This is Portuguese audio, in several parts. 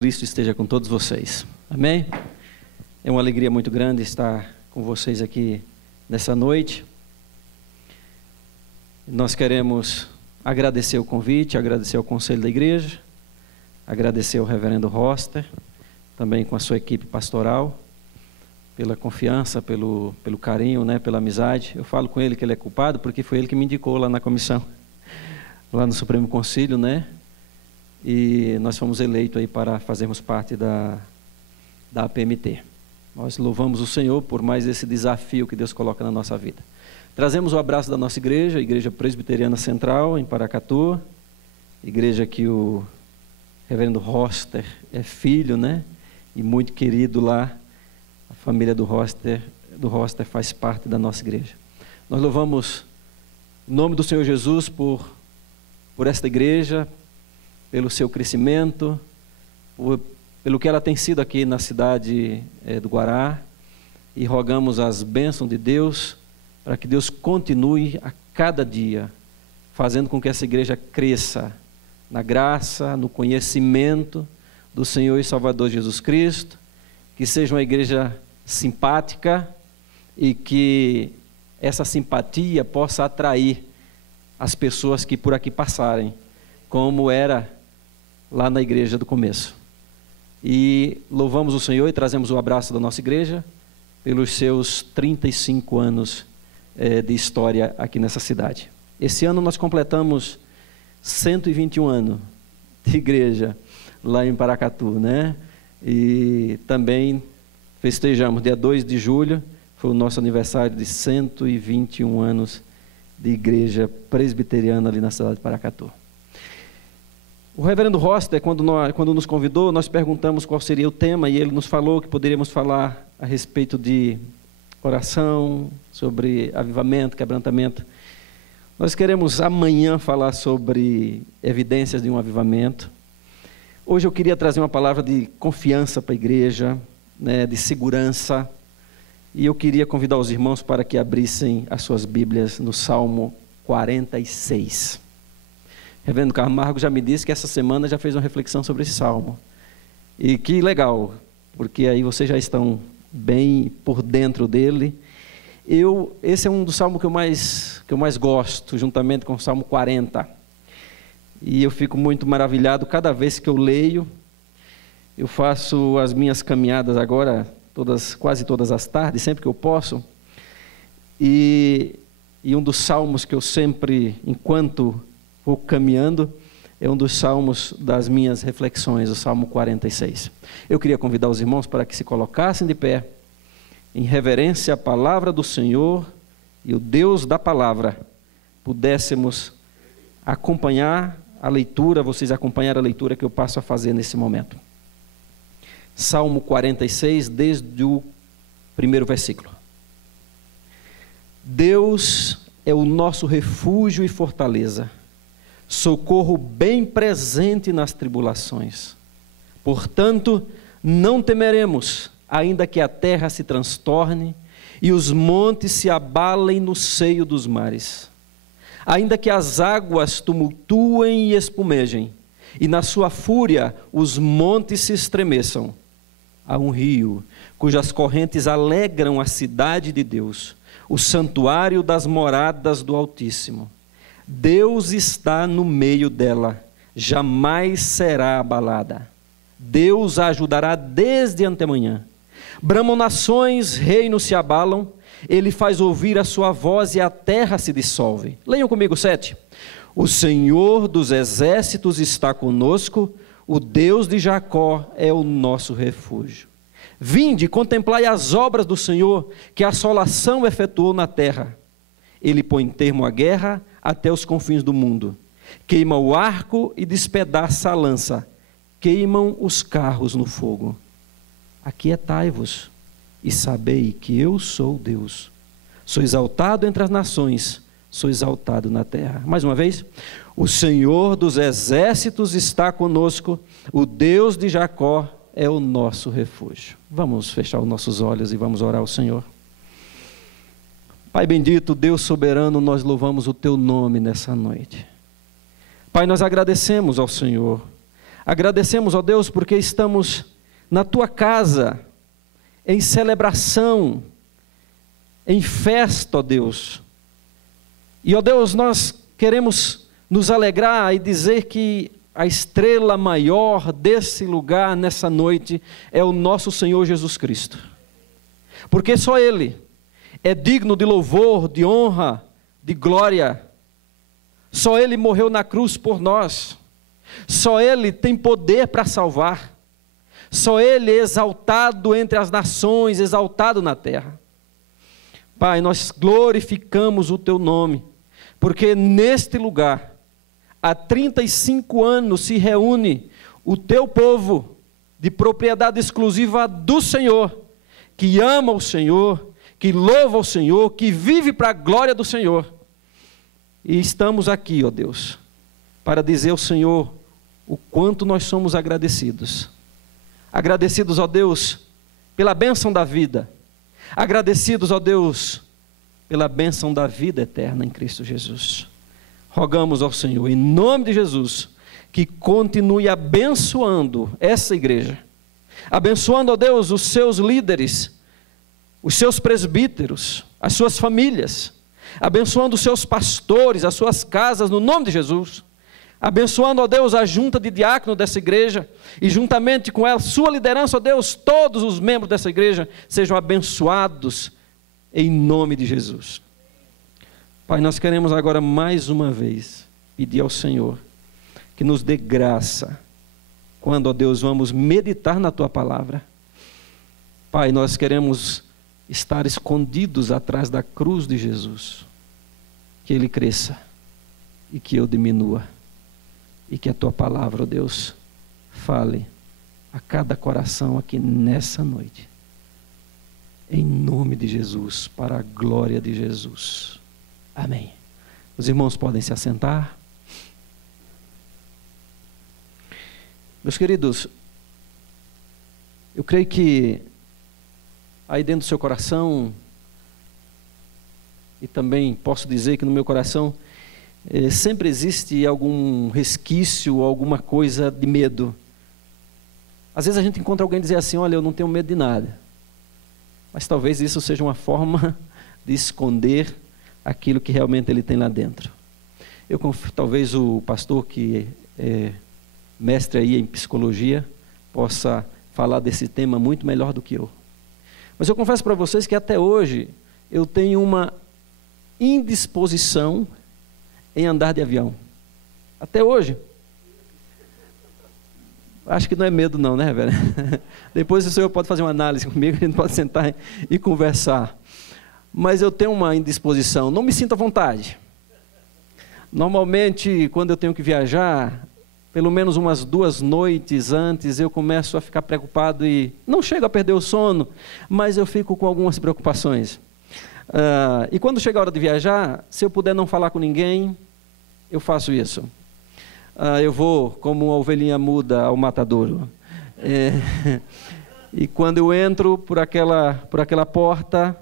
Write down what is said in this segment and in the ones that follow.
Cristo esteja com todos vocês. Amém? É uma alegria muito grande estar com vocês aqui nessa noite. Nós queremos agradecer o convite, agradecer ao conselho da igreja, agradecer ao reverendo Roster, também com a sua equipe pastoral, pela confiança, pelo carinho, pela amizade. Eu falo com ele que ele é culpado porque foi ele que me indicou lá na comissão, lá no Supremo Concílio, E nós fomos eleitos aí para fazermos parte da APMT. Nós louvamos o Senhor por mais esse desafio que Deus coloca na nossa vida. Trazemos o abraço da nossa igreja, a Igreja Presbiteriana Central, em Paracatu, igreja que o reverendo Roster é filho, e muito querido lá. A família do Roster faz parte da nossa igreja. Nós louvamos o nome do Senhor Jesus por esta igreja, pelo seu crescimento, pelo que ela tem sido aqui na cidade do Guará, e rogamos as bênçãos de Deus, para que Deus continue a cada dia, fazendo com que essa igreja cresça na graça, no conhecimento do Senhor e Salvador Jesus Cristo, que seja uma igreja simpática e que essa simpatia possa atrair as pessoas que por aqui passarem, como era lá na igreja do começo. E louvamos o Senhor e trazemos o abraço da nossa igreja pelos seus 35 anos de história aqui nessa cidade. Esse ano nós completamos 121 anos de igreja lá em Paracatu, E também festejamos, dia 2 de julho, foi o nosso aniversário de 121 anos de igreja presbiteriana ali na cidade de Paracatu. O reverendo Roster, quando nos convidou, nós perguntamos qual seria o tema, e ele nos falou que poderíamos falar a respeito de oração, sobre avivamento, quebrantamento. Nós queremos amanhã falar sobre evidências de um avivamento. Hoje eu queria trazer uma palavra de confiança para a igreja, de segurança, e eu queria convidar os irmãos para que abrissem as suas Bíblias no Salmo 46. Reverendo Camargo já me disse que essa semana já fez uma reflexão sobre esse salmo. E que legal, porque aí vocês já estão bem por dentro dele. Esse é um dos salmos que eu mais gosto, juntamente com o Salmo 40. E eu fico muito maravilhado cada vez que eu leio. Eu faço as minhas caminhadas agora, quase todas as tardes, sempre que eu posso. E um dos salmos que eu sempre, enquanto vou caminhando, é um dos salmos das minhas reflexões, o Salmo 46. Eu queria convidar os irmãos para que se colocassem de pé, em reverência à palavra do Senhor e o Deus da palavra, pudéssemos acompanhar a leitura, vocês acompanharam a leitura que eu passo a fazer nesse momento. Salmo 46, desde o primeiro versículo. Deus é o nosso refúgio e fortaleza, socorro bem presente nas tribulações. Portanto, não temeremos, ainda que a terra se transtorne e os montes se abalem no seio dos mares. Ainda que as águas tumultuem e espumejem, e na sua fúria os montes se estremeçam. Há um rio, cujas correntes alegram a cidade de Deus, o santuário das moradas do Altíssimo. Deus está no meio dela, jamais será abalada. Deus a ajudará desde antemanhã. Bramam nações, reinos se abalam, ele faz ouvir a sua voz e a terra se dissolve. Leiam comigo 7. O Senhor dos exércitos está conosco, o Deus de Jacó é o nosso refúgio. Vinde, contemplai as obras do Senhor, que a assolação efetuou na terra. Ele põe termo à guerra até os confins do mundo. Queima o arco e despedaça a lança. Queimam os carros no fogo. Aquietai-vos e sabei que eu sou Deus. Sou exaltado entre as nações, sou exaltado na terra. Mais uma vez. O Senhor dos exércitos está conosco, o Deus de Jacó é o nosso refúgio. Vamos fechar os nossos olhos e vamos orar ao Senhor. Pai bendito, Deus soberano, nós louvamos o Teu nome nessa noite. Pai, nós agradecemos ao Senhor Agradecemos, ó Deus, porque estamos na tua casa, em celebração, em festa, ó Deus. E, ó Deus, nós queremos nos alegrar e dizer que a estrela maior desse lugar, nessa noite, é o nosso Senhor Jesus Cristo. Porque só Ele é digno de louvor, de honra, de glória. Só Ele morreu na cruz por nós. Só Ele tem poder para salvar. Só Ele é exaltado entre as nações, exaltado na terra. Pai, nós glorificamos o Teu nome, porque neste lugar, há 35 anos se reúne o Teu povo, de propriedade exclusiva do Senhor, que ama o Senhor, que louva o Senhor, que vive para a glória do Senhor. E estamos aqui, ó Deus, para dizer ao Senhor o quanto nós somos agradecidos. Agradecidos, ó Deus, pela bênção da vida. Agradecidos, ó Deus, pela bênção da vida eterna em Cristo Jesus. Rogamos ao Senhor, em nome de Jesus, que continue abençoando essa igreja. Abençoando, ó Deus, os seus líderes, os seus presbíteros, as suas famílias. Abençoando os seus pastores, as suas casas, no nome de Jesus. Abençoando, ó Deus, a junta de diácono dessa igreja, e juntamente com ela, sua liderança, ó Deus, todos os membros dessa igreja sejam abençoados em nome de Jesus. Pai, nós queremos agora mais uma vez pedir ao Senhor que nos dê graça quando, ó Deus, vamos meditar na Tua palavra. Pai, nós queremos estar escondidos atrás da cruz de Jesus, que Ele cresça e que eu diminua. E que a Tua palavra, ó Deus, fale a cada coração aqui nessa noite. Em nome de Jesus, para a glória de Jesus. Amém. Os irmãos podem se assentar. Meus queridos, eu creio que aí dentro do seu coração, e também posso dizer que no meu coração, sempre existe algum resquício, alguma coisa de medo. Às vezes a gente encontra alguém dizer assim, olha, eu não tenho medo de nada. Mas talvez isso seja uma forma de esconder aquilo que realmente ele tem lá dentro. Talvez o pastor que é mestre aí em psicologia possa falar desse tema muito melhor do que eu. Mas eu confesso para vocês que até hoje eu tenho uma indisposição em andar de avião. Até hoje. Acho que não é medo não, né, velho? Depois o senhor pode fazer uma análise comigo, a gente pode sentar e conversar. Mas eu tenho uma indisposição, não me sinto à vontade. Normalmente, quando eu tenho que viajar, pelo menos umas 2 noites antes, eu começo a ficar preocupado e não chego a perder o sono, mas eu fico com algumas preocupações. E quando chega a hora de viajar, se eu puder não falar com ninguém, eu faço isso. Eu vou como uma ovelhinha muda ao matadouro. E quando eu entro por aquela porta,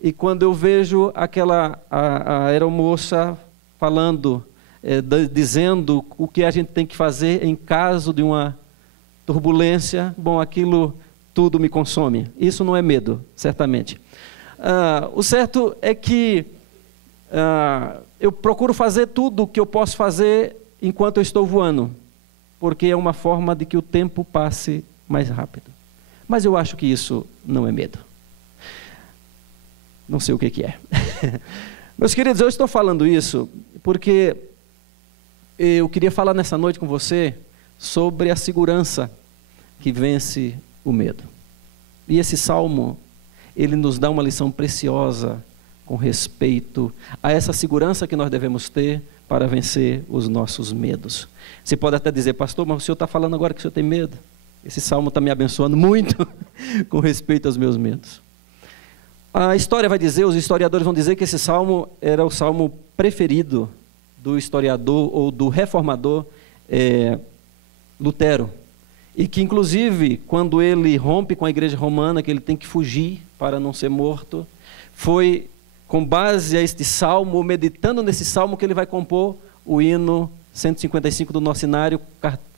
e quando eu vejo a aeromoça falando, dizendo o que a gente tem que fazer em caso de uma turbulência, bom, aquilo tudo me consome. Isso não é medo, certamente. O certo é que eu procuro fazer tudo o que eu posso fazer enquanto eu estou voando, porque é uma forma de que o tempo passe mais rápido. Mas eu acho que isso não é medo. Não sei o que é. Meus queridos, eu estou falando isso porque eu queria falar nessa noite com você sobre a segurança que vence o medo. E esse salmo, ele nos dá uma lição preciosa com respeito a essa segurança que nós devemos ter para vencer os nossos medos. Você pode até dizer, pastor, mas o senhor está falando agora que o senhor tem medo. Esse salmo está me abençoando muito com respeito aos meus medos. A história vai dizer, os historiadores vão dizer que esse salmo era o salmo preferido do historiador ou do reformador Lutero. E que inclusive, quando ele rompe com a igreja romana, que ele tem que fugir para não ser morto, foi com base a este salmo, meditando nesse salmo, que ele vai compor o hino 155 do nosso cenário,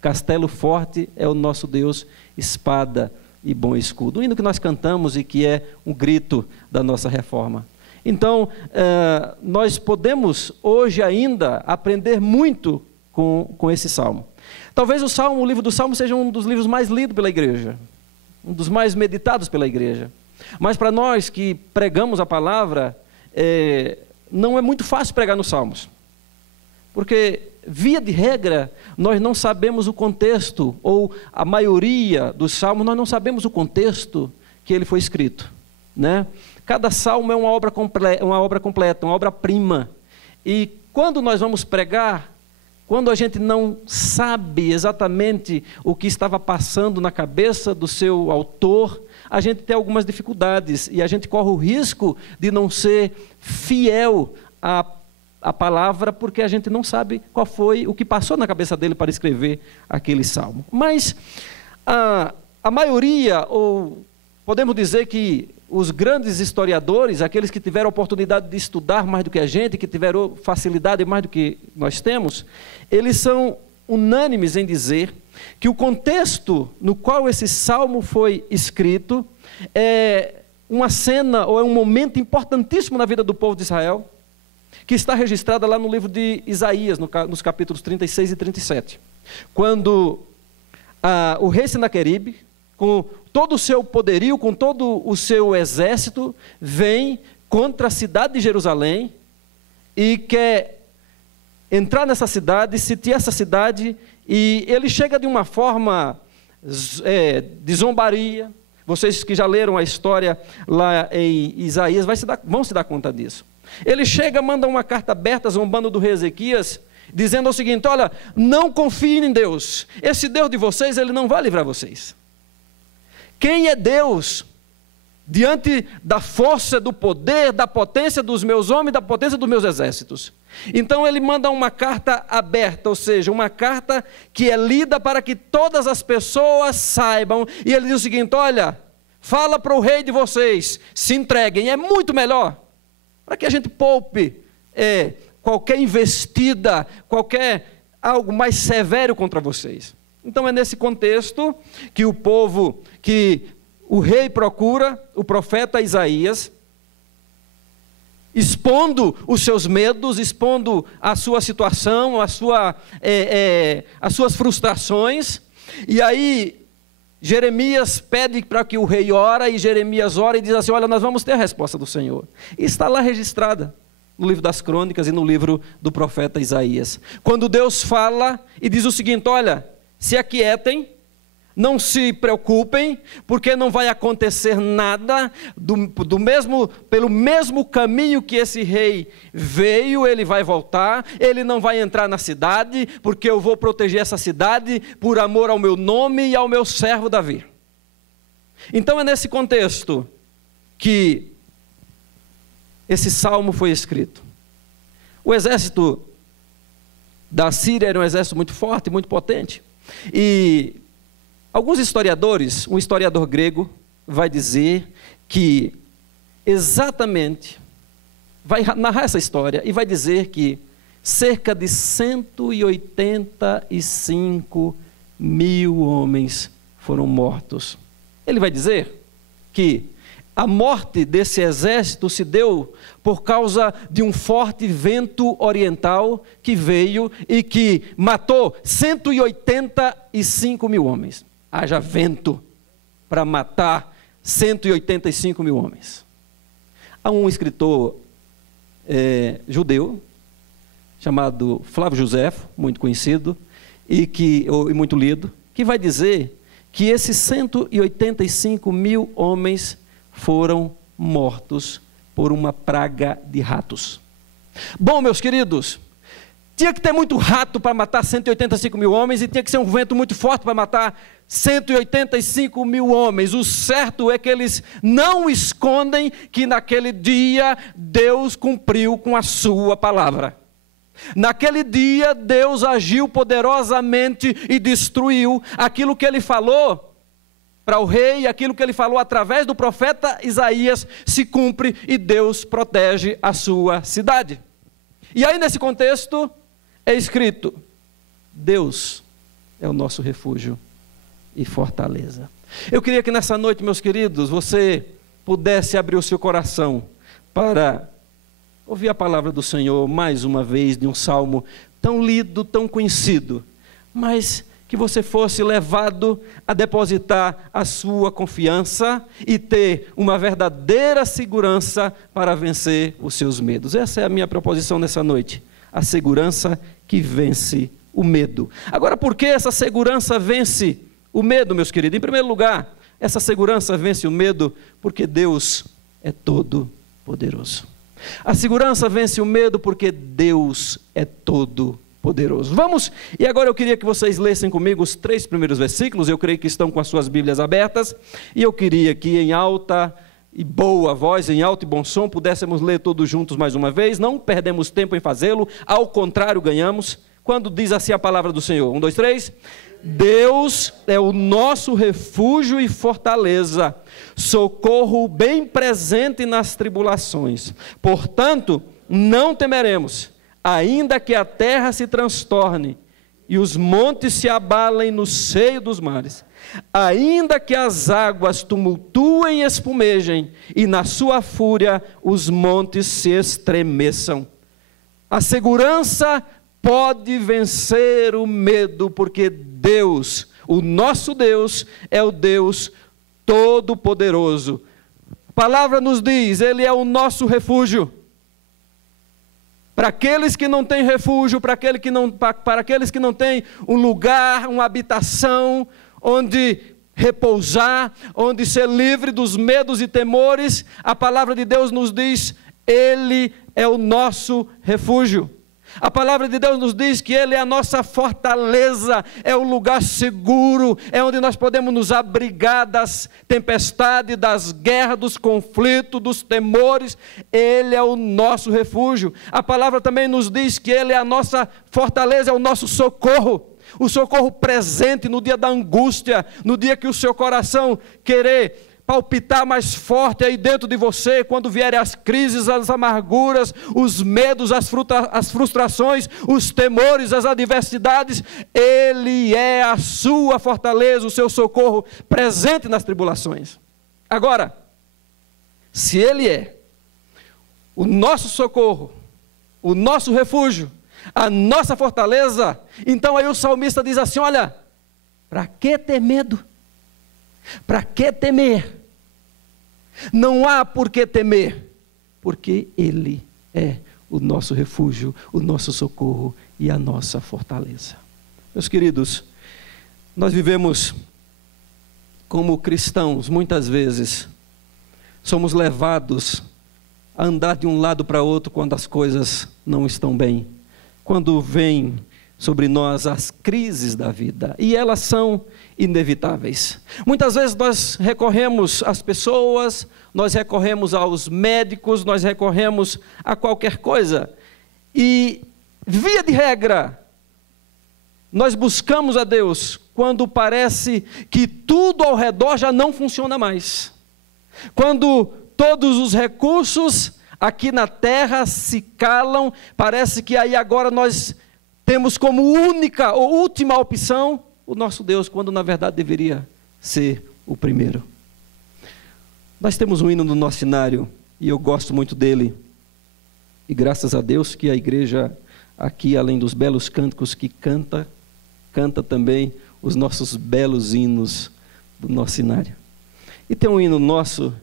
castelo forte é o nosso Deus, espada e bom escudo. O hino que nós cantamos e que é um grito da nossa reforma. Então, nós podemos hoje ainda aprender muito com esse salmo. Talvez o livro do Salmo seja um dos livros mais lidos pela igreja, um dos mais meditados pela igreja. Mas para nós que pregamos a palavra, não é muito fácil pregar nos Salmos. Porque, via de regra, nós não sabemos o contexto, ou a maioria dos salmos, nós não sabemos o contexto que ele foi escrito, né? Cada salmo é uma obra completa, uma obra-prima. E quando nós vamos pregar, quando a gente não sabe exatamente o que estava passando na cabeça do seu autor, a gente tem algumas dificuldades, e a gente corre o risco de não ser fiel a palavra, porque a gente não sabe qual foi o que passou na cabeça dele para escrever aquele salmo. Mas a maioria, ou podemos dizer que os grandes historiadores, aqueles que tiveram a oportunidade de estudar mais do que a gente, que tiveram facilidade mais do que nós temos, eles são unânimes em dizer que o contexto no qual esse salmo foi escrito é uma cena, ou é um momento importantíssimo na vida do povo de Israel, que está registrada lá no livro de Isaías, nos capítulos 36 e 37. Quando o rei Senaqueribe, com todo o seu poderio, com todo o seu exército, vem contra a cidade de Jerusalém e quer entrar nessa cidade, sitiar essa cidade, e ele chega de uma forma de zombaria. Vocês que já leram a história lá em Isaías vão se dar conta disso. Ele chega, manda uma carta aberta, zombando do rei Ezequias, dizendo o seguinte: olha, não confiem em Deus, esse Deus de vocês, ele não vai livrar vocês. Quem é Deus diante da força, do poder, da potência dos meus homens, da potência dos meus exércitos? Então ele manda uma carta aberta, ou seja, uma carta que é lida para que todas as pessoas saibam, e ele diz o seguinte: olha, fala para o rei de vocês, se entreguem, é muito melhor, para que a gente poupe qualquer investida, qualquer algo mais severo contra vocês. Então é nesse contexto que o rei procura o profeta Isaías, expondo os seus medos, expondo a sua situação, as suas frustrações, e aí Jeremias pede para que o rei ore, e Jeremias ora e diz assim: olha, nós vamos ter a resposta do Senhor. E está lá registrada no livro das crônicas e no livro do profeta Isaías. Quando Deus fala e diz o seguinte: olha, se aquietem, não se preocupem, porque não vai acontecer nada, pelo mesmo caminho que esse rei veio, ele vai voltar, ele não vai entrar na cidade, porque eu vou proteger essa cidade por amor ao meu nome e ao meu servo Davi. Então é nesse contexto que esse salmo foi escrito. O exército da Síria era um exército muito forte, muito potente, e alguns historiadores, um historiador grego vai dizer que exatamente, vai narrar essa história e vai dizer que cerca de 185 mil homens foram mortos. Ele vai dizer que a morte desse exército se deu por causa de um forte vento oriental que veio e que matou 185 mil homens. Haja vento para matar 185 mil homens. Há um escritor judeu, chamado Flávio Joséfo, muito conhecido e muito lido, que vai dizer que esses 185 mil homens foram mortos por uma praga de ratos. Bom, meus queridos, tinha que ter muito rato para matar 185 mil homens, e tinha que ser um vento muito forte para matar 185 mil homens. O certo é que eles não escondem que naquele dia Deus cumpriu com a sua palavra. Naquele dia Deus agiu poderosamente e destruiu aquilo que ele falou para o rei, aquilo que ele falou através do profeta Isaías se cumpre, e Deus protege a sua cidade. E aí nesse contexto é escrito Deus é o nosso refúgio e fortaleza. Eu queria que nessa noite, meus queridos, você pudesse abrir o seu coração para ouvir a palavra do Senhor mais uma vez, de um salmo tão lido, tão conhecido, mas que você fosse levado a depositar a sua confiança e ter uma verdadeira segurança para vencer os seus medos. Essa é a minha proposição nessa noite, a segurança que vence o medo. Agora, por que essa segurança vence o medo, meus queridos? Em primeiro lugar, essa segurança vence o medo porque Deus é todo poderoso. A segurança vence o medo porque Deus é todo poderoso. Vamos, e agora eu queria que vocês lessem comigo os 3 primeiros versículos, eu creio que estão com as suas Bíblias abertas, e eu queria que em alta e boa voz, em alto e bom som, pudéssemos ler todos juntos mais uma vez. Não perdemos tempo em fazê-lo, ao contrário, ganhamos. Quando diz assim a palavra do Senhor? 1, 2, 3. Deus é o nosso refúgio e fortaleza, socorro bem presente nas tribulações. Portanto, não temeremos, ainda que a terra se transtorne e os montes se abalem no seio dos mares, ainda que as águas tumultuem e espumejem, e na sua fúria os montes se estremeçam. A segurança pode vencer o medo, porque Deus, o nosso Deus, é o Deus Todo-Poderoso. A palavra nos diz, Ele é o nosso refúgio. Para aqueles que não têm refúgio, para aqueles que não têm um lugar, uma habitação, onde repousar, onde ser livre dos medos e temores, a palavra de Deus nos diz, Ele é o nosso refúgio. A palavra de Deus nos diz que Ele é a nossa fortaleza, é o lugar seguro, é onde nós podemos nos abrigar das tempestades, das guerras, dos conflitos, dos temores. Ele é o nosso refúgio. A palavra também nos diz que Ele é a nossa fortaleza, é o nosso socorro. O socorro presente no dia da angústia, no dia que o seu coração querer palpitar mais forte aí dentro de você, quando vierem as crises, as amarguras, os medos, as frustrações, os temores, as adversidades, Ele é a sua fortaleza, o seu socorro presente nas tribulações. Agora, se Ele é o nosso socorro, o nosso refúgio, a nossa fortaleza, então aí o salmista diz assim, olha, para que ter medo? Para que temer? Não há por que temer, porque Ele é o nosso refúgio, o nosso socorro e a nossa fortaleza. Meus queridos, nós vivemos como cristãos, muitas vezes, somos levados a andar de um lado para outro quando as coisas não estão bem, quando vem sobre nós as crises da vida, e elas são inevitáveis. Muitas vezes nós recorremos às pessoas, nós recorremos aos médicos, nós recorremos a qualquer coisa, e via de regra, nós buscamos a Deus quando parece que tudo ao redor já não funciona mais, quando todos os recursos aqui na terra se calam, parece que aí agora nós temos como única ou última opção o nosso Deus, quando na verdade deveria ser o primeiro. Nós temos um hino no nosso cenário, e eu gosto muito dele, e graças a Deus que a igreja aqui, além dos belos cânticos que canta também os nossos belos hinos do nosso cenário. E tem um hino nosso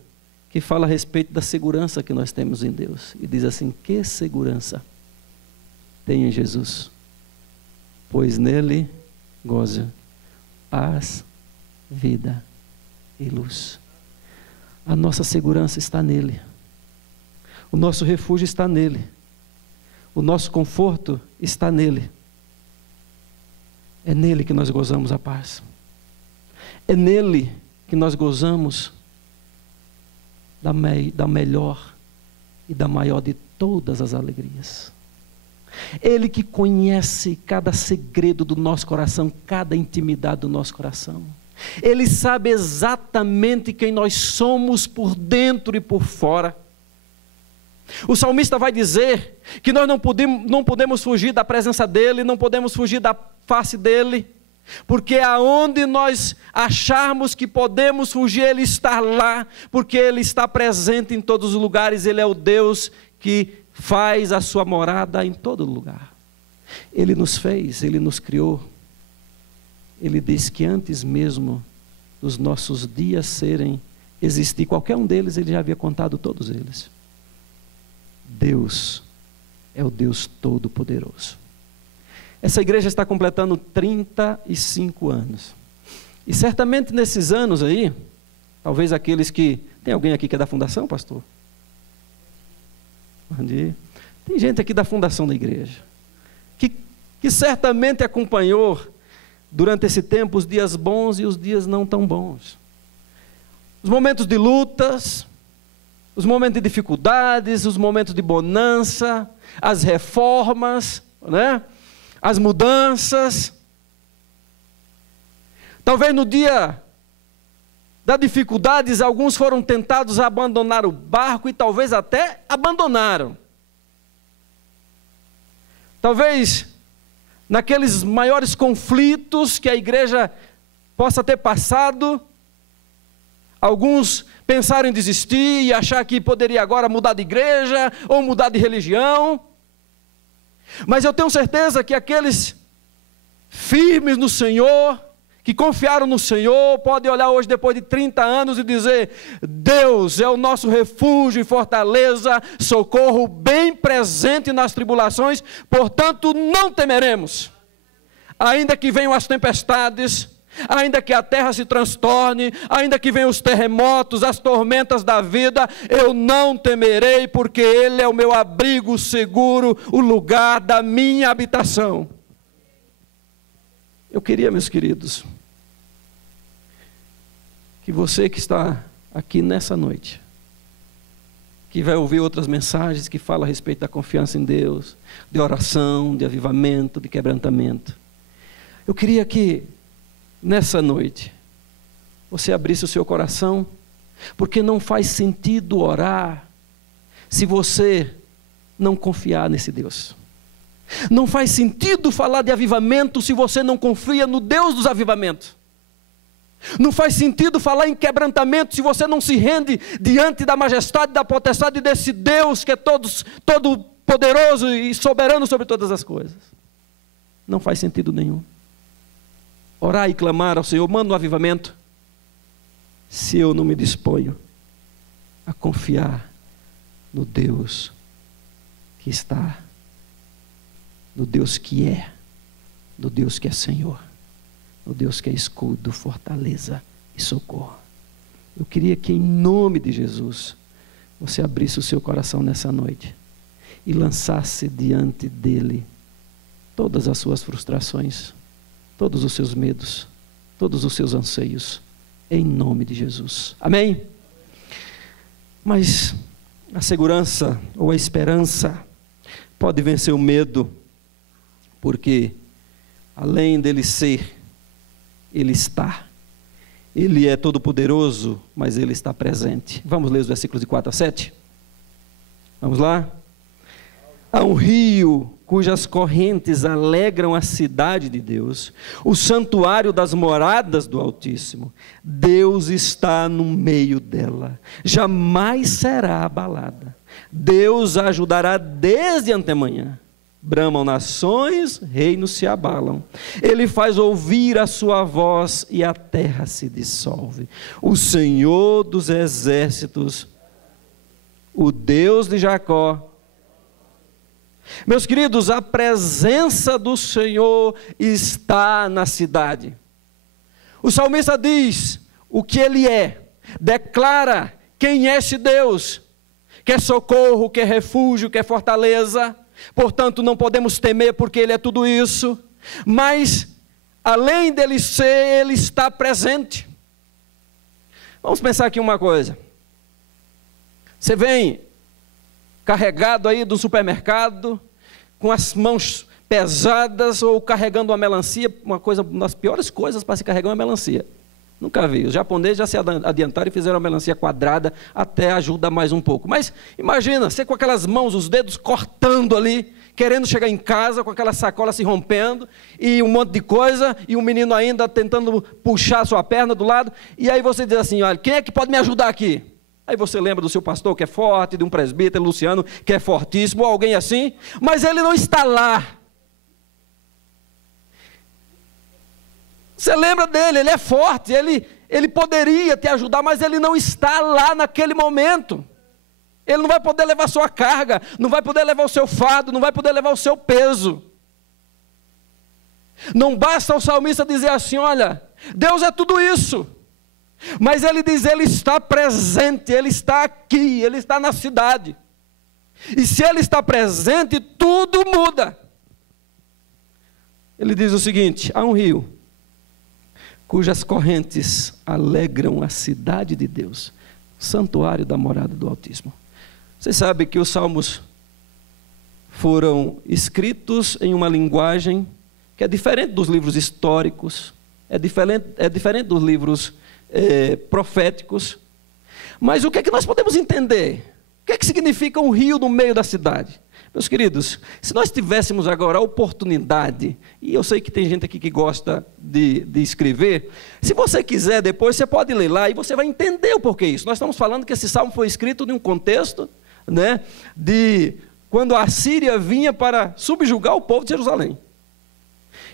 que fala a respeito da segurança que nós temos em Deus, e diz assim, que segurança tenho em Jesus, pois nele goza paz, vida e luz. A nossa segurança está nele, o nosso refúgio está nele, o nosso conforto está nele. É nele que nós gozamos a paz, é nele que nós gozamos da melhor e da maior de todas as alegrias. Ele que conhece cada segredo do nosso coração, cada intimidade do nosso coração. Ele sabe exatamente quem nós somos por dentro e por fora. O salmista vai dizer que nós não podemos fugir da presença dEle, não podemos fugir da face dEle, porque aonde nós acharmos que podemos fugir, Ele está lá, porque Ele está presente em todos os lugares. Ele é o Deus que faz a sua morada em todo lugar. Ele nos fez, Ele nos criou. Ele diz que antes mesmo dos nossos dias existir qualquer um deles, Ele já havia contado todos eles. Deus é o Deus Todo-Poderoso. Essa igreja está completando 35 anos. E certamente nesses anos aí, talvez aqueles que... Tem alguém aqui que é da fundação, pastor? Bom dia. Tem gente aqui da fundação da igreja, que certamente acompanhou durante esse tempo os dias bons e os dias não tão bons. Os momentos de lutas, os momentos de dificuldades, os momentos de bonança, as reformas, né? As mudanças. Talvez no dia das dificuldades, alguns foram tentados a abandonar o barco e talvez até abandonaram. Talvez naqueles maiores conflitos que a igreja possa ter passado, alguns pensaram em desistir e achar que poderia agora mudar de igreja ou mudar de religião. Mas eu tenho certeza que aqueles firmes no Senhor, que confiaram no Senhor, podem olhar hoje depois de 30 anos e dizer: Deus é o nosso refúgio e fortaleza, socorro bem presente nas tribulações, portanto não temeremos. Ainda que venham as tempestades, ainda que a terra se transtorne, ainda que venham os terremotos, as tormentas da vida, eu não temerei, porque Ele é o meu abrigo seguro, o lugar da minha habitação. Eu queria, meus queridos, que você que está aqui nessa noite, que vai ouvir outras mensagens que falam a respeito da confiança em Deus, de oração, de avivamento, de quebrantamento, eu queria que nessa noite você abrisse o seu coração, porque não faz sentido orar se você não confiar nesse Deus. Não faz sentido falar de avivamento se você não confia no Deus dos avivamentos. Não faz sentido falar em quebrantamento se você não se rende diante da majestade, da potestade desse Deus que é todo poderoso e soberano sobre todas as coisas. Não faz sentido nenhum orar e clamar ao Senhor: manda um avivamento, se eu não me disponho a confiar no Deus que está, no Deus que é, no Deus que é Senhor, no Deus que é escudo, fortaleza e socorro. Eu queria que em nome de Jesus você abrisse o seu coração nessa noite e lançasse diante dele todas as suas frustrações, todos os seus medos, todos os seus anseios, em nome de Jesus. Amém? Mas a segurança ou a esperança pode vencer o medo, porque além dele ser, ele está. Ele é todo poderoso, mas ele está presente. Vamos ler os versículos de 4 a 7? Vamos lá? Há um rio cujas correntes alegram a cidade de Deus, o santuário das moradas do Altíssimo. Deus está no meio dela, jamais será abalada. Deus a ajudará desde antemanhã. Bramam nações, reinos se abalam. Ele faz ouvir a sua voz e a terra se dissolve. O Senhor dos exércitos, o Deus de Jacó. Meus queridos, a presença do Senhor está na cidade. O salmista diz o que Ele é, declara quem é esse Deus, que é socorro, que é refúgio, que é fortaleza. Portanto, não podemos temer, porque Ele é tudo isso. Mas, além dele ser, Ele está presente. Vamos pensar aqui uma coisa. Você vem carregado aí do supermercado, com as mãos pesadas, ou carregando uma melancia, uma das piores coisas para se carregar uma melancia. Nunca vi. Os japoneses já se adiantaram e fizeram a melancia quadrada, até ajuda mais um pouco. Mas imagina, você com aquelas mãos, os dedos cortando ali, querendo chegar em casa com aquela sacola se rompendo, e um monte de coisa, e um menino ainda tentando puxar a sua perna do lado, e aí você diz assim, olha, quem é que pode me ajudar aqui? Aí você lembra do seu pastor que é forte, de um presbítero, Luciano, que é fortíssimo, ou alguém assim, mas ele não está lá. Você lembra dele, ele é forte, ele poderia te ajudar, mas ele não está lá naquele momento. Ele não vai poder levar sua carga, não vai poder levar o seu fardo, não vai poder levar o seu peso. Não basta o salmista dizer assim, olha, Deus é tudo isso. Mas ele diz, ele está presente, ele está aqui, ele está na cidade. E se ele está presente, tudo muda. Ele diz o seguinte, há um rio, cujas correntes alegram a cidade de Deus, santuário da morada do Altíssimo. Vocês sabem que os salmos foram escritos em uma linguagem que é diferente dos livros históricos, é diferente dos livros proféticos. Mas o que é que nós podemos entender? O que é que significa um rio no meio da cidade? Meus queridos, se nós tivéssemos agora a oportunidade, e eu sei que tem gente aqui que gosta de escrever, se você quiser depois, você pode ler lá e você vai entender o porquê isso. Nós estamos falando que esse salmo foi escrito em um contexto, né, de quando a Síria vinha para subjugar o povo de Jerusalém.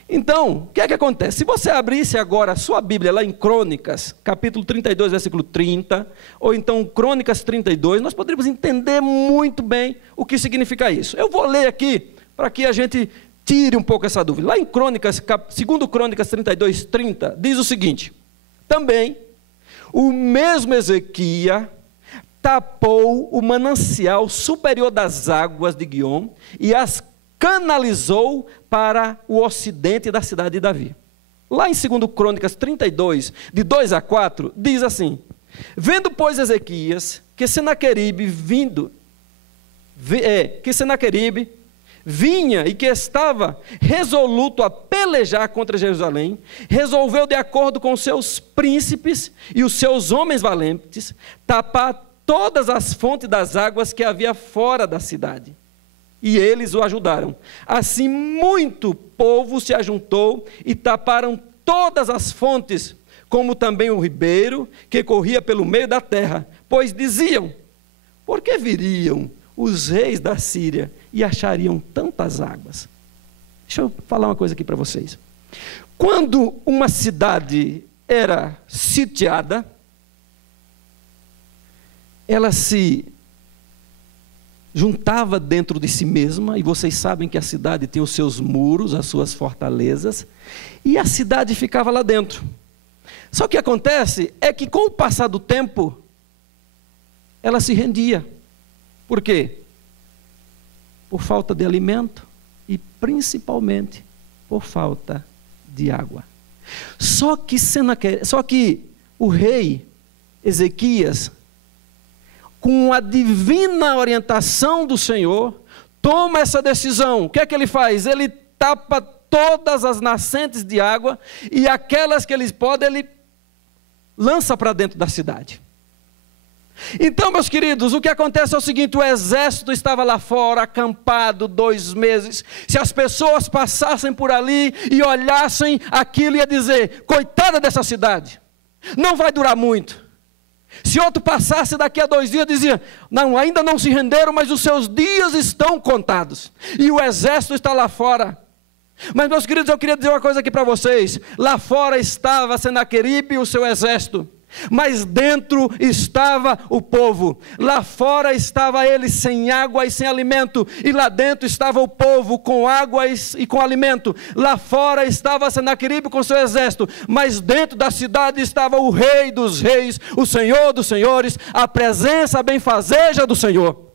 Então, o que é que acontece? Se você abrisse agora a sua Bíblia lá em Crônicas, capítulo 32, versículo 30, ou então Crônicas 32, nós poderíamos entender muito bem o que significa isso. Eu vou ler aqui, para que a gente tire um pouco essa dúvida. Lá em Crônicas, segundo Crônicas 32, 30, diz o seguinte, também, o mesmo Ezequias tapou o manancial superior das águas de Guiom, e as canalizou para o ocidente da cidade de Davi. Lá em 2 Crônicas 32, de 2 a 4, diz assim, vendo, pois, Ezequias, que Senaqueribe vinha e que estava resoluto a pelejar contra Jerusalém, resolveu, de acordo com seus príncipes e os seus homens valentes, tapar todas as fontes das águas que havia fora da cidade. E eles o ajudaram. Assim, muito povo se ajuntou e taparam todas as fontes, como também o ribeiro que corria pelo meio da terra, pois diziam, por que viriam os reis da Síria e achariam tantas águas? Deixa eu falar uma coisa aqui para vocês. Quando uma cidade era sitiada, ela se juntava dentro de si mesma, e vocês sabem que a cidade tem os seus muros, as suas fortalezas, e a cidade ficava lá dentro. Só que o que acontece é que com o passar do tempo, ela se rendia. Por quê? Por falta de alimento e principalmente por falta de água. Só que o rei Ezequias, com a divina orientação do Senhor, toma essa decisão. O que é que ele faz? Ele tapa todas as nascentes de água, e aquelas que ele pode, ele lança para dentro da cidade. Então, meus queridos, o que acontece é o seguinte, o exército estava lá fora, acampado 2 meses. Se as pessoas passassem por ali e olhassem aquilo, ia dizer, coitada dessa cidade, não vai durar muito. Se outro passasse daqui a 2 dias, dizia, não, ainda não se renderam, mas os seus dias estão contados. E o exército está lá fora. Mas, meus queridos, eu queria dizer uma coisa aqui para vocês. Lá fora estava Senaqueribe e o seu exército, mas dentro estava o povo. Lá fora estava ele sem água e sem alimento, e lá dentro estava o povo com água e com alimento. Lá fora estava Senaqueribe com seu exército, mas dentro da cidade estava o rei dos reis, o Senhor dos senhores, a presença benfazeja do Senhor.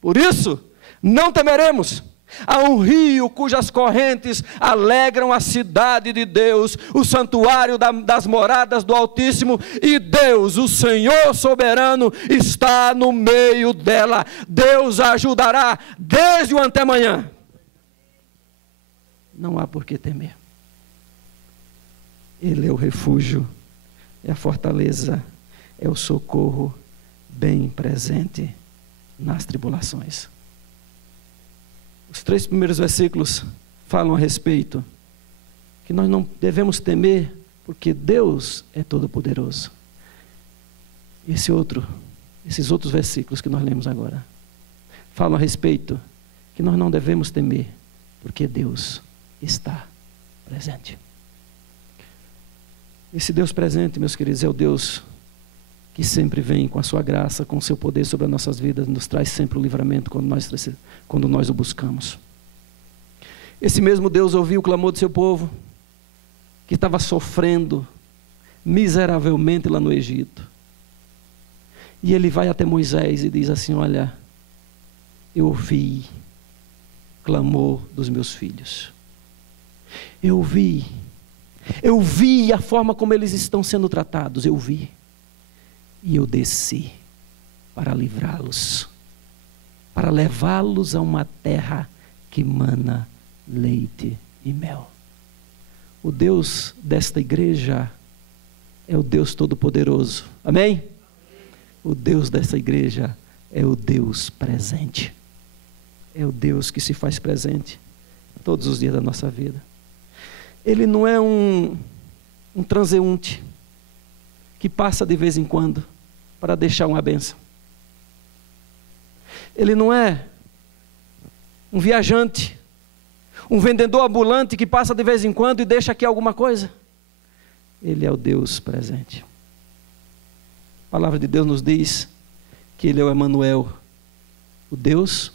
Por isso, não temeremos. Há um rio cujas correntes alegram a cidade de Deus, o santuário das moradas do Altíssimo, e Deus, o Senhor soberano, está no meio dela. Deus a ajudará desde o antemanhã. Não há por que temer. Ele é o refúgio é a fortaleza, é o socorro bem presente nas tribulações. Os 3 primeiros versículos falam a respeito que nós não devemos temer, porque Deus é todo-poderoso. Esses outros versículos que nós lemos agora falam a respeito que nós não devemos temer, porque Deus está presente. Esse Deus presente, meus queridos, é o Deus que sempre vem com a sua graça, com o seu poder sobre as nossas vidas, nos traz sempre o livramento quando nós o buscamos. Esse mesmo Deus ouviu o clamor do seu povo, que estava sofrendo miseravelmente lá no Egito. E ele vai até Moisés e diz assim: olha, eu ouvi o clamor dos meus filhos. Eu vi a forma como eles estão sendo tratados, eu vi. E eu desci para livrá-los, para levá-los a uma terra que mana leite e mel. O Deus desta igreja é o Deus Todo-Poderoso. Amém? O Deus dessa igreja é o Deus presente. É o Deus que se faz presente todos os dias da nossa vida. Ele não é um transeunte que passa de vez em quando para deixar uma bênção. Ele não é um viajante, um vendedor ambulante que passa de vez em quando e deixa aqui alguma coisa. Ele é o Deus presente. A palavra de Deus nos diz que Ele é o Emanuel, o Deus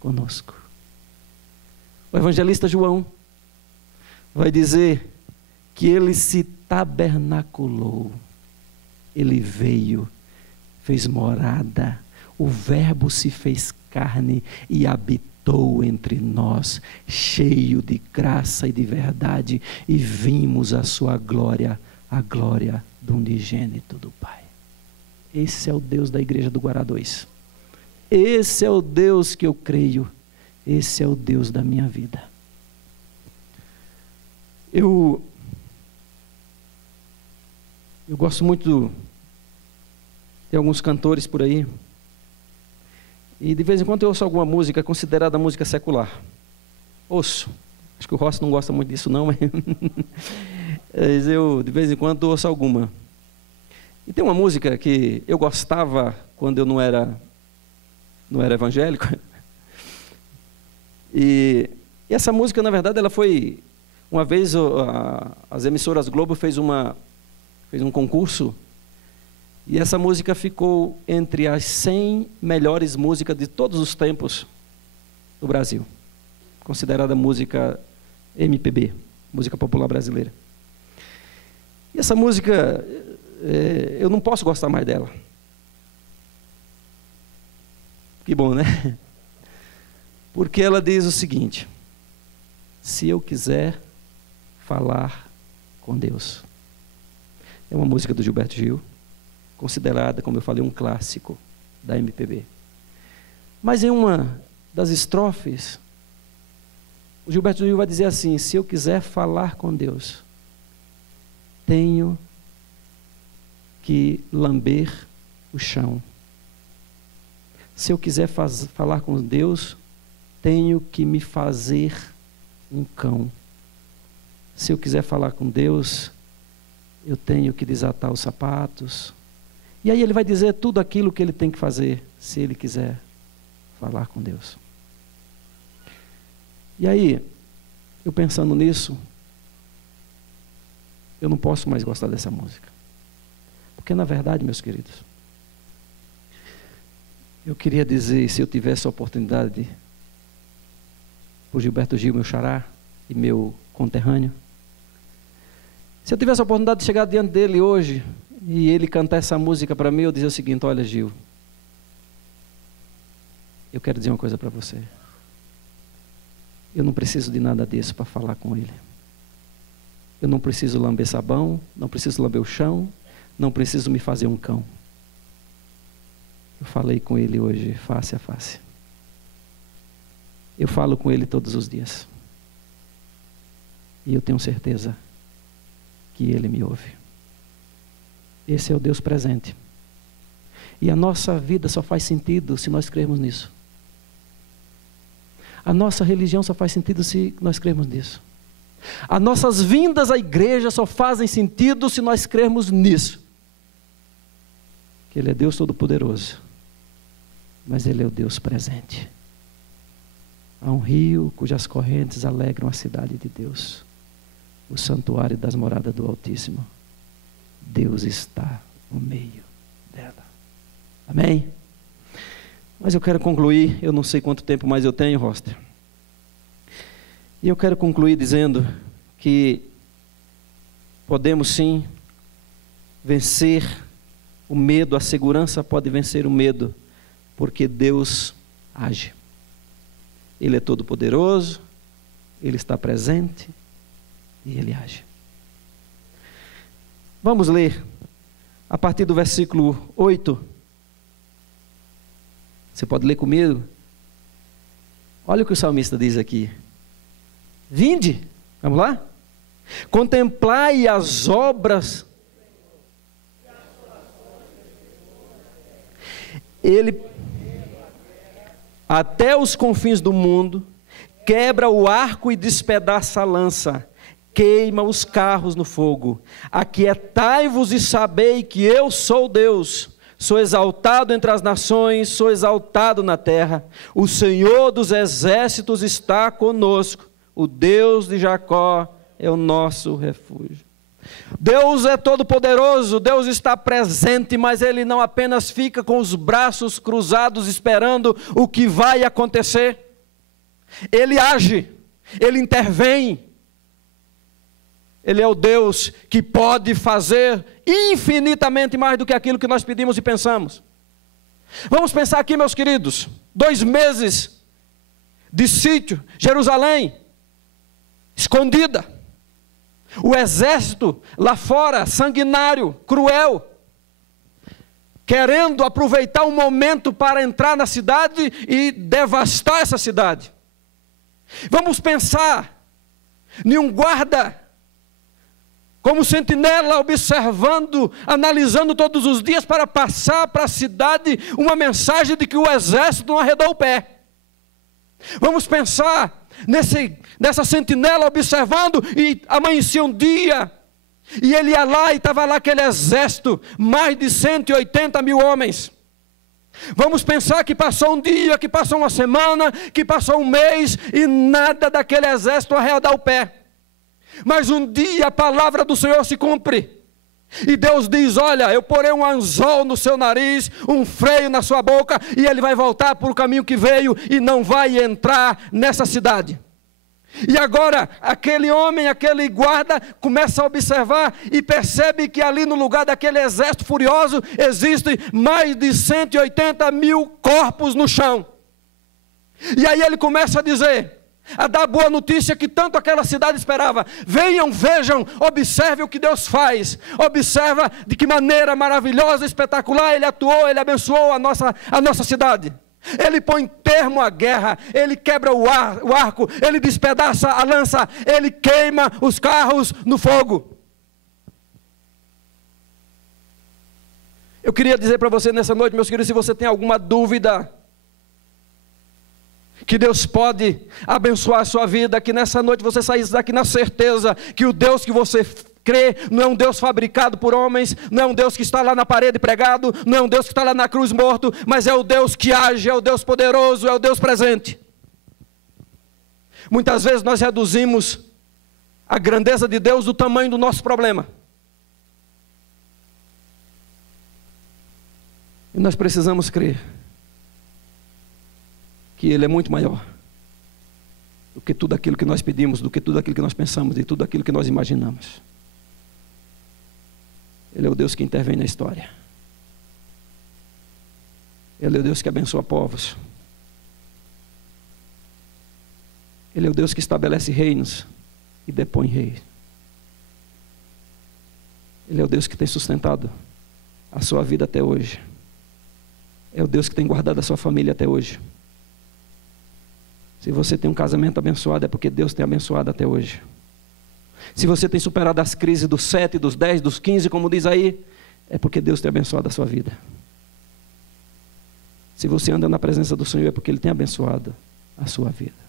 conosco. O evangelista João vai dizer que Ele se tabernaculou, Ele veio, fez morada, o Verbo se fez carne e habitou entre nós, cheio de graça e de verdade, e vimos a sua glória, a glória do unigênito do Pai. Esse é o Deus da igreja do Guará 2. Esse é o Deus que eu creio. Esse é o Deus da minha vida. Eu gosto muito de alguns cantores por aí, e de vez em quando eu ouço alguma música considerada música secular. Ouço. Acho que o Rossi não gosta muito disso não, mas eu de vez em quando ouço alguma. E tem uma música que eu gostava quando eu não era evangélico. E essa música, na verdade, ela foi... Uma vez as emissoras Globo fez um concurso, e essa música ficou entre as 100 melhores músicas de todos os tempos do Brasil, considerada música MPB, música popular brasileira. E essa música, eu não posso gostar mais dela. Que bom, né? Porque ela diz o seguinte: se eu quiser falar com Deus. É uma música do Gilberto Gil, considerada, como eu falei, um clássico da MPB. Mas em uma das estrofes, o Gilberto Gil vai dizer assim: se eu quiser falar com Deus, tenho que lamber o chão. Se eu quiser falar com Deus, tenho que me fazer um cão. Se eu quiser falar com Deus, eu tenho que desatar os sapatos. E aí ele vai dizer tudo aquilo que ele tem que fazer, se ele quiser falar com Deus. E aí, eu pensando nisso, eu não posso mais gostar dessa música. Porque na verdade, meus queridos, eu queria dizer, se eu tivesse a oportunidade, por Gilberto Gil, meu xará e meu conterrâneo, se eu tivesse a oportunidade de chegar diante dele hoje e ele cantar essa música para mim, eu dizer o seguinte: olha, Gil, eu quero dizer uma coisa para você. Eu não preciso de nada disso para falar com ele. Eu não preciso lamber sabão, não preciso lamber o chão, não preciso me fazer um cão. Eu falei com ele hoje, face a face. Eu falo com ele todos os dias. E eu tenho certeza que ele me ouve. Esse é o Deus presente. E a nossa vida só faz sentido se nós crermos nisso. A nossa religião só faz sentido se nós crermos nisso. As nossas vindas à igreja só fazem sentido se nós crermos nisso. Que Ele é Deus Todo-Poderoso, mas Ele é o Deus presente. Há um rio cujas correntes alegram a cidade de Deus, o santuário das moradas do Altíssimo. Deus está no meio dela. Amém? Mas eu quero concluir, eu não sei quanto tempo mais eu tenho, Roster. E eu quero concluir dizendo que podemos sim vencer o medo, a segurança pode vencer o medo, porque Deus age. Ele é todo poderoso, Ele está presente e Ele age. Vamos ler a partir do versículo 8. Você pode ler comigo? Olha o que o salmista diz aqui. Vinde, vamos lá? Contemplai as obras. Ele, até os confins do mundo, quebra o arco e despedaça a lança, queima os carros no fogo. Aquietai-vos e sabei que eu sou Deus. Sou exaltado entre as nações, sou exaltado na terra. O Senhor dos exércitos está conosco. O Deus de Jacó é o nosso refúgio. Deus é todo poderoso, Deus está presente, mas Ele não apenas fica com os braços cruzados esperando o que vai acontecer. Ele age, Ele intervém. Ele é o Deus que pode fazer infinitamente mais do que aquilo que nós pedimos e pensamos. Vamos pensar aqui, meus queridos, 2 meses de sítio, Jerusalém, escondida. O exército lá fora, sanguinário, cruel, querendo aproveitar um momento para entrar na cidade e devastar essa cidade. Vamos pensar em um guarda, como sentinela, observando, analisando todos os dias para passar para a cidade uma mensagem de que o exército não arredou o pé. Vamos pensar nessa sentinela observando, e amanhecia um dia, e ele ia lá e estava lá aquele exército, mais de 180 mil homens. Vamos pensar que passou um dia, que passou uma semana, que passou um mês, e nada daquele exército arredar o pé. Mas um dia a palavra do Senhor se cumpre, e Deus diz: olha, eu porei um anzol no seu nariz, um freio na sua boca, e ele vai voltar por o caminho que veio, e não vai entrar nessa cidade. E agora, aquele homem, aquele guarda, começa a observar e percebe que ali no lugar daquele exército furioso, existem mais de 180 mil corpos no chão. E aí ele começa a dizer, a dar boa notícia que tanto aquela cidade esperava: venham, vejam, observe o que Deus faz, observa de que maneira maravilhosa, espetacular Ele atuou, Ele abençoou a nossa cidade. Ele põe termo à guerra, Ele quebra o arco, Ele despedaça a lança, Ele queima os carros no fogo. Eu queria dizer para você nessa noite, meus queridos, se você tem alguma dúvida que Deus pode abençoar a sua vida, que nessa noite você saísse daqui na certeza que o Deus que você crê não é um Deus fabricado por homens, não é um Deus que está lá na parede pregado, não é um Deus que está lá na cruz morto, mas é o Deus que age, é o Deus poderoso, é o Deus presente. Muitas vezes nós reduzimos a grandeza de Deus do tamanho do nosso problema. E nós precisamos crer que Ele é muito maior do que tudo aquilo que nós pedimos, do que tudo aquilo que nós pensamos, de tudo aquilo que nós imaginamos. Ele é o Deus que intervém na história. Ele é o Deus que abençoa povos. Ele é o Deus que estabelece reinos e depõe reis. Ele é o Deus que tem sustentado a sua vida até hoje. É o Deus que tem guardado a sua família até hoje. Se você tem um casamento abençoado, é porque Deus tem abençoado até hoje. Se você tem superado as crises dos 7, dos 10, dos 15, como diz aí, é porque Deus tem abençoado a sua vida. Se você anda na presença do Senhor, é porque Ele tem abençoado a sua vida.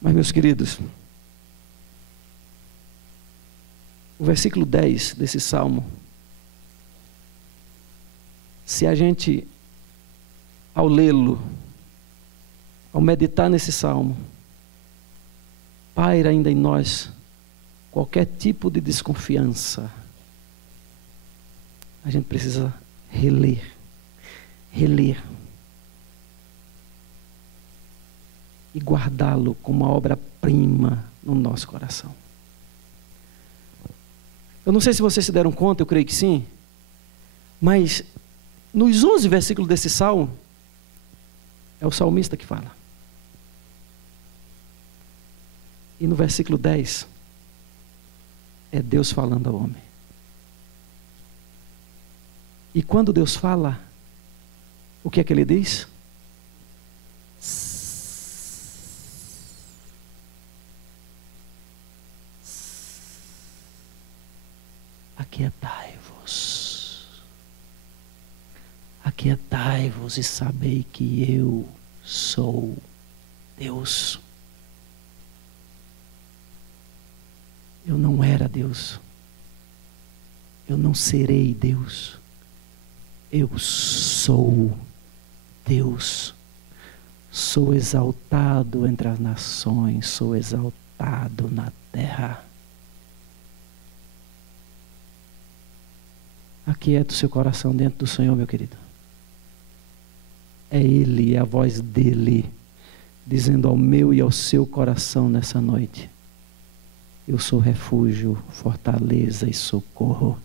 Mas, meus queridos, o versículo 10 desse salmo, se a gente, ao lê-lo, ao meditar nesse salmo, paira ainda em nós qualquer tipo de desconfiança, a gente precisa reler e guardá-lo como uma obra-prima no nosso coração. Eu não sei se vocês se deram conta, eu creio que sim, mas nos 11 versículos desse salmo, é o salmista que fala. E no versículo 10, é Deus falando ao homem. E quando Deus fala, o que é que Ele diz? Aquietai-vos. Aquietai-vos e sabei que eu sou Deus. Eu não era Deus. Eu não serei Deus. Eu sou Deus. Sou exaltado entre as nações, sou exaltado na terra. Aquieta o seu coração dentro do Senhor, meu querido. É Ele, é a voz dEle, dizendo ao meu e ao seu coração nessa noite: eu sou refúgio, fortaleza e socorro.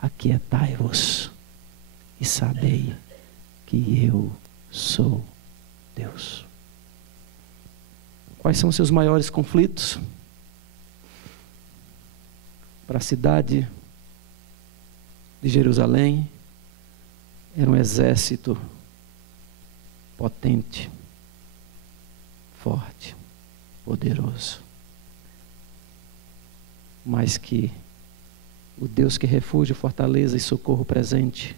Aquietai-vos e sabei que eu sou Deus. Quais são os seus maiores conflitos? Para a cidade de Jerusalém, era um exército potente, forte, poderoso. Mas que o Deus que refúgio, fortaleza e socorro presente,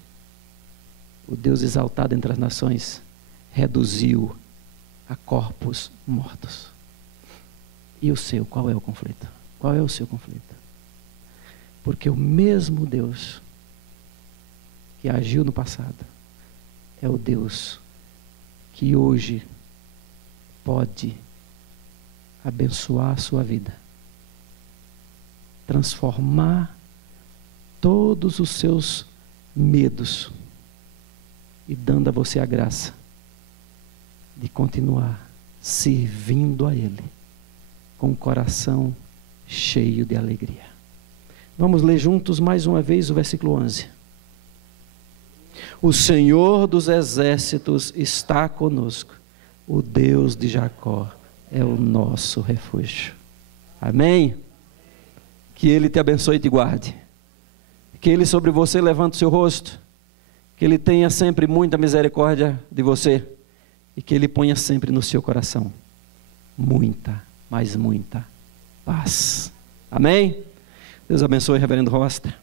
o Deus exaltado entre as nações, reduziu a corpos mortos. E o seu, qual é o conflito? Qual é o seu conflito? Porque o mesmo Deus que agiu no passado é o Deus que hoje pode abençoar a sua vida, transformar todos os seus medos e dando a você a graça de continuar servindo a Ele com o coração cheio de alegria. Vamos ler juntos mais uma vez o versículo 11. O Senhor dos exércitos está conosco, o Deus de Jacó é o nosso refúgio. Amém? Que Ele te abençoe e te guarde. Que Ele sobre você levante o seu rosto. Que Ele tenha sempre muita misericórdia de você. E que Ele ponha sempre no seu coração muita, mas muita paz. Amém? Deus abençoe, reverendo Roster.